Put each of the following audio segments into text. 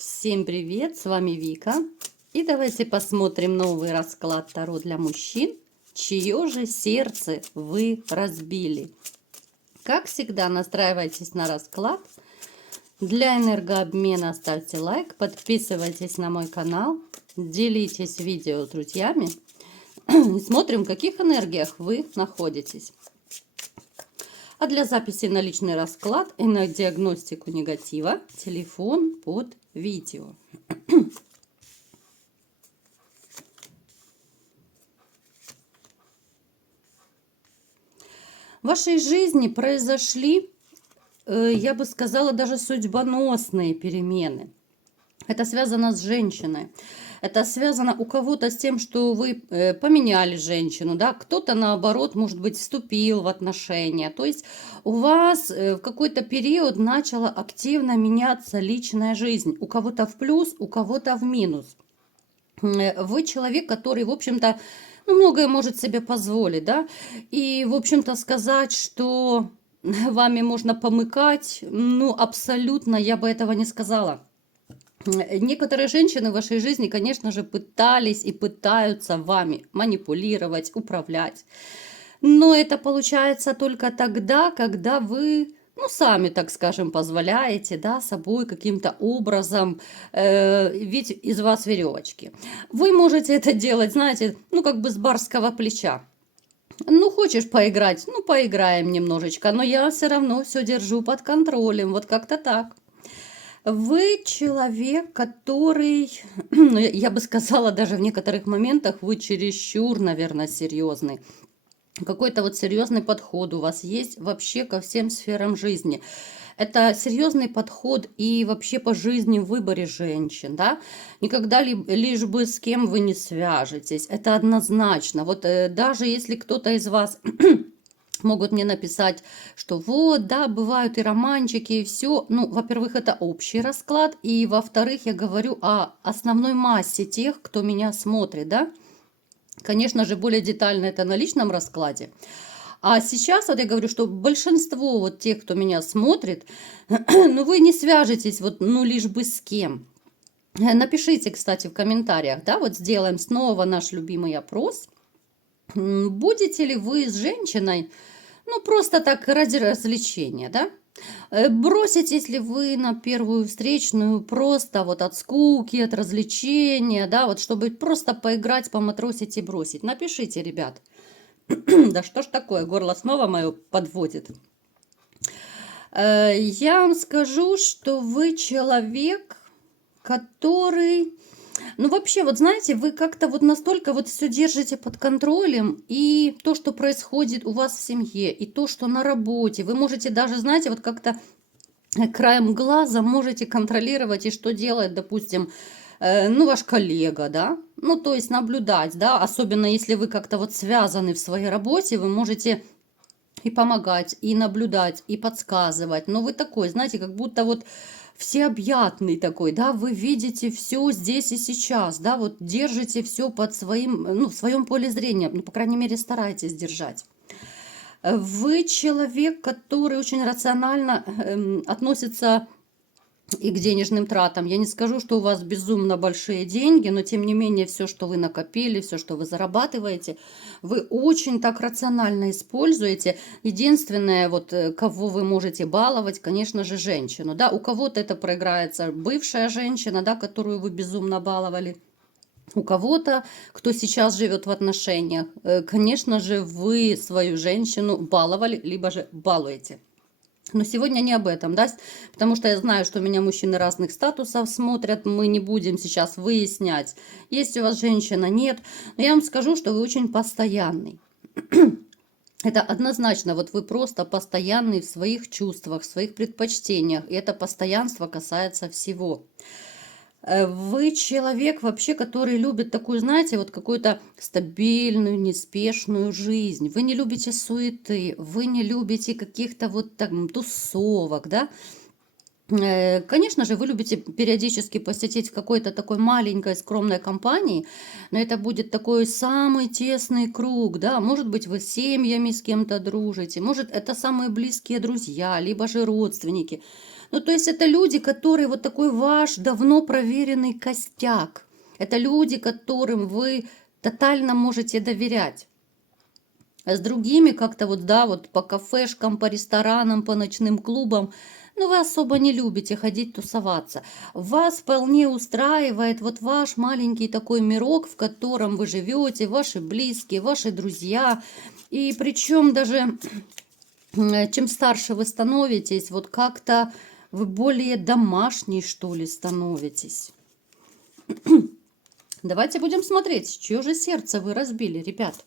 Всем привет, с вами Вика. И давайте посмотрим новый расклад Таро для мужчин. Чье же сердце вы разбили? Как всегда, настраивайтесь на расклад. Для энергообмена ставьте лайк, подписывайтесь на мой канал, делитесь видео с друзьями. И смотрим, в каких энергиях вы находитесь. А для записи на личный расклад и на диагностику негатива телефон под видео. В вашей жизни произошли, я бы сказала, даже судьбоносные перемены. Это связано с женщиной. Это связано у кого-то с тем, что вы поменяли женщину, да, кто-то наоборот, может быть, вступил в отношения. То есть у вас в какой-то период начала активно меняться личная жизнь. У кого-то в плюс, у кого-то в минус. Вы человек, который, в общем-то, многое может себе позволить, да, и, в общем-то, сказать, что вами можно помыкать, абсолютно я бы этого не сказала. Некоторые женщины в вашей жизни, конечно же, пытались и пытаются вами манипулировать, управлять. Но это получается только тогда, когда вы, сами, так скажем, позволяете, да, собой каким-то образом ведь из вас веревочки. Вы можете это делать, знаете, как бы с барского плеча. Хочешь поиграть? Поиграем немножечко, но я все равно все держу под контролем, вот как-то так. Вы человек, который, я бы сказала, даже в некоторых моментах вы чересчур, наверное, серьезный. Какой-то вот серьезный подход у вас есть вообще ко всем сферам жизни. Это серьезный подход и вообще по жизни в выборе женщин, да? Никогда лишь бы с кем вы не свяжетесь. Это однозначно. Вот даже если кто-то из вас могут мне написать, что вот, да, бывают и романчики, и все. Во-первых, это общий расклад. И, во-вторых, я говорю о основной массе тех, кто меня смотрит, да. Конечно же, более детально это на личном раскладе. А сейчас вот я говорю, что большинство вот тех, кто меня смотрит, вы не свяжетесь лишь бы с кем. Напишите, кстати, в комментариях, да, вот сделаем снова наш любимый опрос. Будете ли вы с женщиной, просто так ради развлечения, да? Броситесь ли вы на первую встречную просто вот от скуки, от развлечения, да, вот чтобы просто поиграть, поматросить и бросить? Напишите, ребят. Да что ж такое, горло снова мое подводит. Я вам скажу, что вы человек, который... вообще, вот знаете, вы как-то вот настолько вот все держите под контролем, и то, что происходит у вас в семье, и то, что на работе, вы можете даже, знаете, вот как-то краем глаза можете контролировать, и что делает, допустим, ваш коллега, да, то есть наблюдать, да, особенно если вы как-то вот связаны в своей работе, вы можете и помогать, и наблюдать, и подсказывать, но вы такой, знаете, как будто вот всеобъятный такой, да, вы видите все здесь и сейчас, да, вот держите все под своим, в своем поле зрения, по крайней мере, старайтесь держать. Вы человек, который очень рационально относится и к денежным тратам. Я не скажу, что у вас безумно большие деньги, но тем не менее все, что вы накопили, все, что вы зарабатываете, вы очень так рационально используете. Единственное, вот кого вы можете баловать, конечно же, женщину. Да, у кого-то это проиграется бывшая женщина, да, которую вы безумно баловали. У кого-то, кто сейчас живет в отношениях, конечно же, вы свою женщину баловали, либо же балуете. Но сегодня не об этом, да, потому что я знаю, что меня мужчины разных статусов смотрят, мы не будем сейчас выяснять, есть у вас женщина, нет, но я вам скажу, что вы очень постоянный. Это однозначно, вот вы просто постоянный в своих чувствах, в своих предпочтениях, и это постоянство касается всего. Вы человек вообще, который любит такую, знаете, вот какую-то стабильную, неспешную жизнь. Вы не любите суеты, вы не любите каких-то вот там тусовок, да. Конечно же, вы любите периодически посетить в какой-то такой маленькой скромной компании, но это будет такой самый тесный круг, да. Может быть, вы семьями с кем-то дружите, может, это самые близкие друзья, либо же родственники. Ну, то есть это люди, которые вот такой ваш давно проверенный костяк. Это люди, которым вы тотально можете доверять. А с другими как-то вот, да, вот по кафешкам, по ресторанам, по ночным клубам, ну, вы особо не любите ходить тусоваться. Вас вполне устраивает вот ваш маленький такой мирок, в котором вы живете, ваши близкие, ваши друзья. И причем даже чем старше вы становитесь, вот как-то вы более домашний, что ли, становитесь. Давайте будем смотреть, чье же сердце вы разбили, ребят.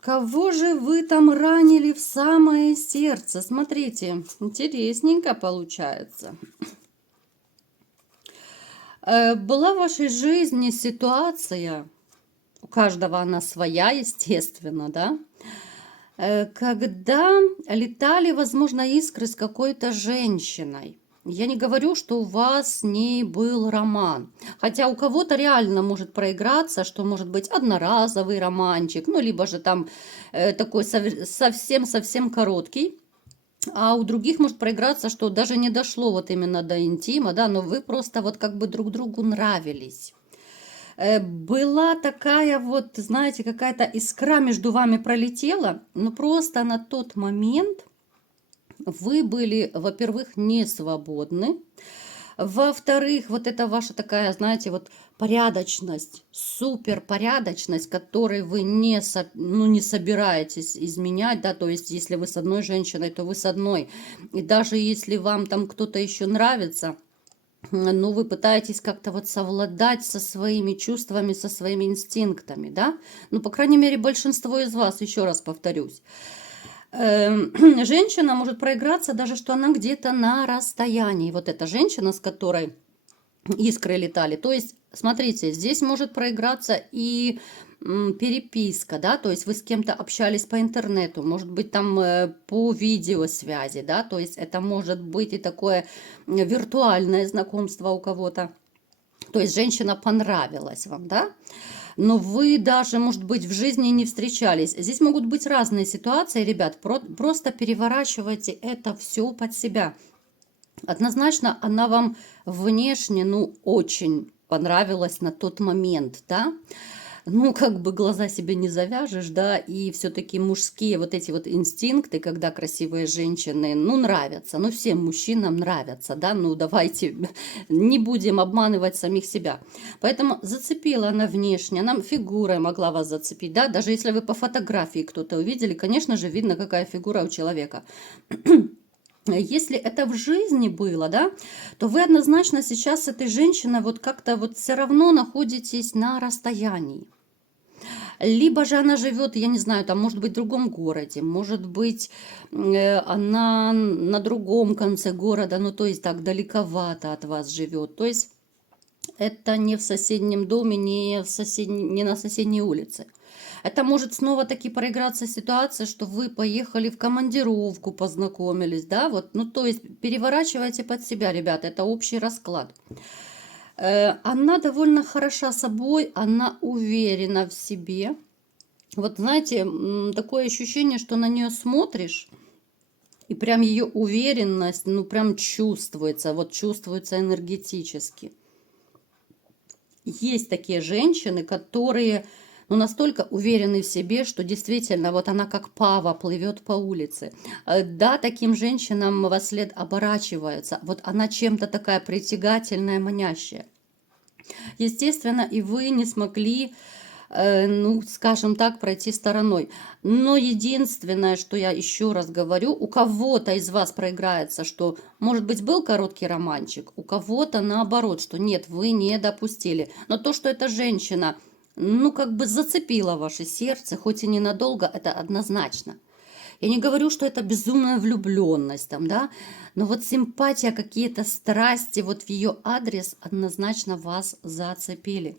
Кого же вы там ранили в самое сердце? Смотрите, интересненько получается. Была в вашей жизни ситуация, у каждого она своя, естественно, да? Когда летали, возможно, искры с какой-то женщиной. Я не говорю, что у вас с ней был роман. Хотя у кого-то реально может проиграться, что может быть одноразовый романчик, ну, либо же там такой совсем-совсем короткий. А у других может проиграться, что даже не дошло вот именно до интима, да, но вы просто вот как бы друг другу нравились. Была такая вот, знаете, какая-то искра между вами пролетела, но просто на тот момент вы были, во-первых, не свободны, во-вторых, вот это ваша такая, знаете, вот порядочность, суперпорядочность, которой вы не собираетесь изменять, да, то есть если вы с одной женщиной, то вы с одной, и даже если вам там кто-то еще нравится, ну, вы пытаетесь как-то вот совладать со своими чувствами, со своими инстинктами, да? Ну, по крайней мере, большинство из вас, еще раз повторюсь. Женщина может проиграться даже, что она где-то на расстоянии. Вот эта женщина, с которой искры летали. То есть, смотрите, здесь может проиграться и переписка, да, то есть вы с кем-то общались по интернету, может быть, там по видеосвязи, да, то есть это может быть и такое виртуальное знакомство у кого-то. То есть женщина понравилась вам, да, но вы даже, может быть, в жизни не встречались. Здесь могут быть разные ситуации, ребят, просто переворачивайте это все под себя. Однозначно она вам внешне, ну, очень понравилась на тот момент, да. Ну, как бы глаза себе не завяжешь, да, и все-таки мужские вот эти вот инстинкты, когда красивые женщины, ну, нравятся, ну, всем мужчинам нравятся, да, ну, давайте не будем обманывать самих себя. Поэтому зацепила она внешне, она фигурой могла вас зацепить, да, даже если вы по фотографии кто-то увидели, конечно же, видно, какая фигура у человека. Если это в жизни было, да, то вы однозначно сейчас с этой женщиной вот как-то вот все равно находитесь на расстоянии. Либо же она живет, я не знаю, там, может быть, в другом городе, может быть, она на другом конце города, ну, то есть так далековато от вас живет. То есть это не в соседнем доме, не на соседней улице. Это может снова таки проиграться ситуация, что вы поехали в командировку, познакомились, да, вот, ну, то есть переворачивайте под себя, ребята, это общий расклад. Она довольно хороша собой, она уверена в себе. Вот знаете, такое ощущение, что на нее смотришь, и прям ее уверенность, ну, прям чувствуется, вот чувствуется энергетически. Есть такие женщины, которые, ну, настолько уверены в себе, что действительно вот она как пава плывет по улице. Да, таким женщинам во след оборачиваются. Вот она чем-то такая притягательная, манящая. Естественно, и вы не смогли, ну, скажем так, пройти стороной. Но единственное, что я еще раз говорю, у кого-то из вас проиграется, что, может быть, был короткий романчик, у кого-то наоборот, что нет, вы не допустили. Но то, что эта женщина, ну, как бы зацепила ваше сердце, хоть и ненадолго, это однозначно. Я не говорю, что это безумная влюбленность там, да, но вот симпатия, какие-то страсти вот в ее адрес однозначно вас зацепили.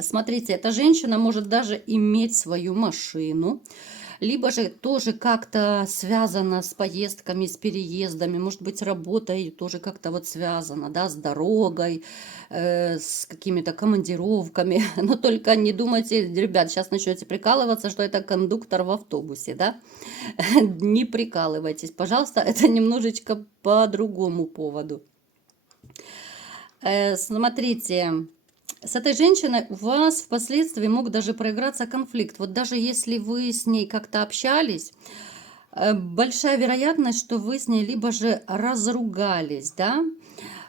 Смотрите, эта женщина может даже иметь свою машину, либо же тоже как-то связано с поездками, с переездами, может быть, работой тоже как-то вот связано, да, с дорогой, с какими-то командировками. Но только не думайте, ребят, сейчас начнете прикалываться, что это кондуктор в автобусе, да. Не прикалывайтесь, пожалуйста, это немножечко по другому поводу. Смотрите, с этой женщиной у вас впоследствии мог даже проиграться конфликт. Вот даже если вы с ней как-то общались, большая вероятность, что вы с ней либо же разругались, да?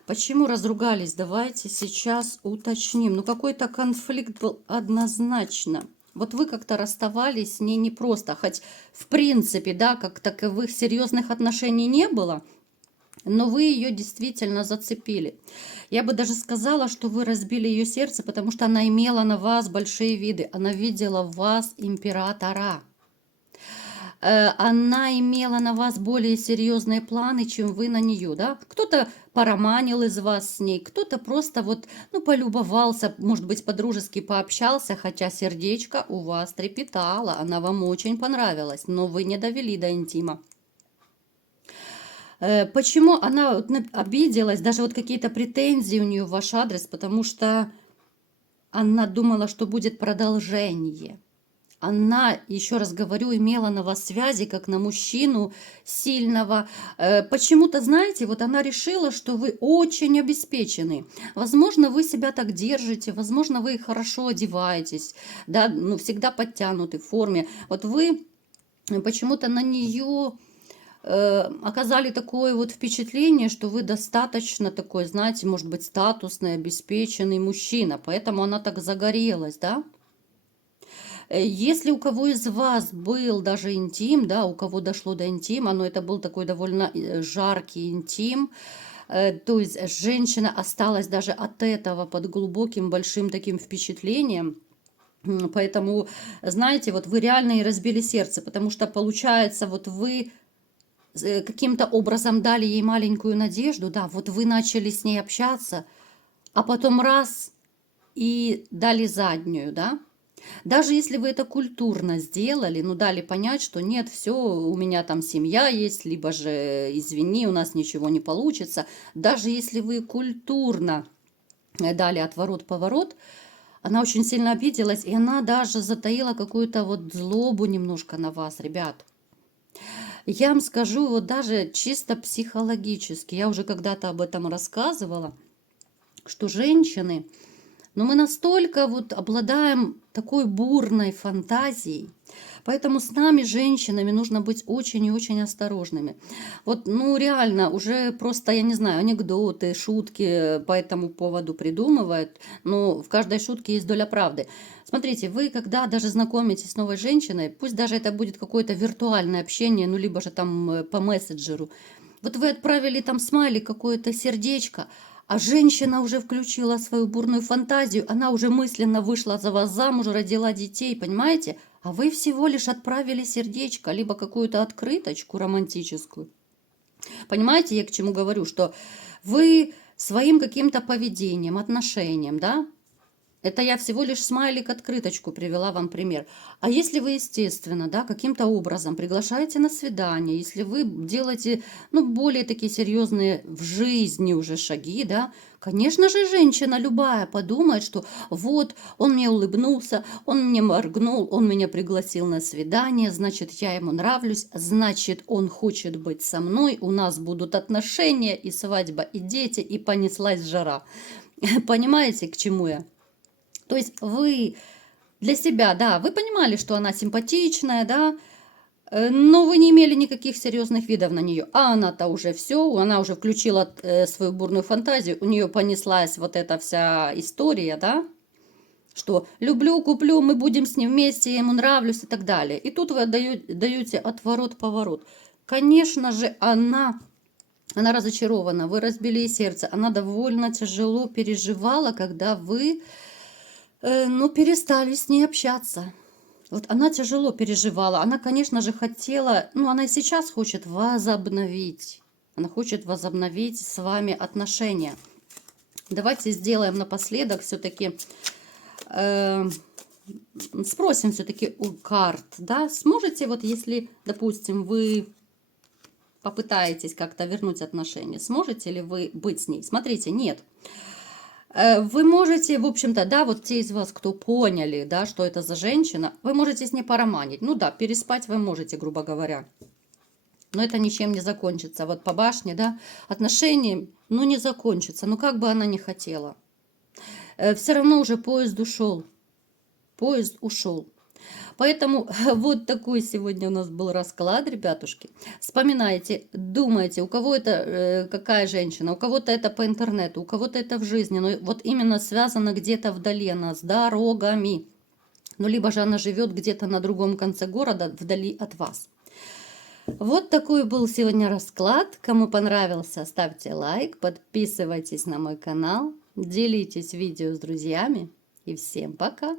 Почему разругались? Давайте сейчас уточним. Ну, какой-то конфликт был однозначно. Вот вы как-то расставались с ней непросто, хоть в принципе, да, как таковых серьезных отношений не было, но вы ее действительно зацепили. Я бы даже сказала, что вы разбили ее сердце, потому что она имела на вас большие виды. Она видела в вас императора. Она имела на вас более серьезные планы, чем вы на нее, да? Кто-то пороманил из вас с ней, кто-то просто вот, ну, полюбовался, может быть, по-дружески пообщался, хотя сердечко у вас трепетало, она вам очень понравилась, но вы не довели до интима. Почему она обиделась, даже вот какие-то претензии у нее в ваш адрес, потому что она думала, что будет продолжение. Она, еще раз говорю, имела на вас связи, как на мужчину сильного. Почему-то, знаете, вот она решила, что вы очень обеспечены. Возможно, вы себя так держите, возможно, вы хорошо одеваетесь, да, ну, всегда подтянуты в форме. Вот вы почему-то на нее оказали такое вот впечатление, что вы достаточно такой, знаете, может быть, статусный, обеспеченный мужчина, поэтому она так загорелась, да? Если у кого из вас был даже интим, да, у кого дошло до интима, но это был такой довольно жаркий интим, то есть женщина осталась даже от этого под глубоким большим таким впечатлением. Поэтому, знаете, вот вы реально и разбили сердце, потому что получается, вот вы каким-то образом дали ей маленькую надежду, да, вот вы начали с ней общаться, а потом раз и дали заднюю, да. Даже если вы это культурно сделали, ну, дали понять, что нет, все, у меня там семья есть, либо же, извини, у нас ничего не получится. Даже если вы культурно дали отворот-поворот, она очень сильно обиделась, и она даже затаила какую-то вот злобу немножко на вас, ребят. Я вам скажу, вот даже чисто психологически, я уже когда-то об этом рассказывала, что женщины, но мы настолько вот обладаем такой бурной фантазией, поэтому с нами, женщинами, нужно быть очень и очень осторожными. Вот, ну, реально, уже просто, я не знаю, анекдоты, шутки по этому поводу придумывают, но в каждой шутке есть доля правды. Смотрите, вы, когда даже знакомитесь с новой женщиной, пусть даже это будет какое-то виртуальное общение, ну, либо же там по мессенджеру, вот вы отправили там смайлик, какое-то сердечко, а женщина уже включила свою бурную фантазию, она уже мысленно вышла за вас замуж, родила детей, понимаете? А вы всего лишь отправили сердечко, либо какую-то открыточку романтическую. Понимаете, я к чему говорю? Что вы своим каким-то поведением, отношением, да, это я всего лишь смайлик, открыточку привела вам пример. А если вы, естественно, да, каким-то образом приглашаете на свидание, если вы делаете, ну, более такие серьезные в жизни уже шаги, да, конечно же, женщина любая подумает, что вот он мне улыбнулся, он мне моргнул, он меня пригласил на свидание, значит, я ему нравлюсь, значит, он хочет быть со мной, у нас будут отношения, и свадьба, и дети, и понеслась жара. Понимаете, к чему я? То есть вы для себя, да, вы понимали, что она симпатичная, да, но вы не имели никаких серьезных видов на нее. А она-то уже все, она уже включила свою бурную фантазию, у нее понеслась вот эта вся история, да, что люблю, куплю, мы будем с ним вместе, я ему нравлюсь и так далее. И тут вы даете отворот-поворот. Конечно же, она разочарована, вы разбили ей сердце, она довольно тяжело переживала, когда вы ну, перестали с ней общаться. Вот она тяжело переживала. Она, конечно же, хотела, ну, она и сейчас хочет возобновить. Она хочет возобновить с вами отношения. Давайте сделаем напоследок все-таки спросим все-таки у карт, да, сможете, вот если, допустим, вы попытаетесь как-то вернуть отношения, сможете ли вы быть с ней? Смотрите, нет. Вы можете, в общем-то, да, вот те из вас, кто поняли, да, что это за женщина, вы можете с ней пороманить. Ну да, переспать вы можете, грубо говоря. Но это ничем не закончится. Вот по башне, да, отношения, ну, не закончится. Ну, как бы она ни хотела. Все равно уже поезд ушел. Поезд ушел. Поэтому вот такой сегодня у нас был расклад, ребятушки. Вспоминайте, думайте, у кого это какая женщина, у кого-то это по интернету, у кого-то это в жизни, но вот именно связано где-то вдали она с дорогами. Ну, либо же она живет где-то на другом конце города, вдали от вас. Вот такой был сегодня расклад. Кому понравился, ставьте лайк, подписывайтесь на мой канал, делитесь видео с друзьями. И всем пока!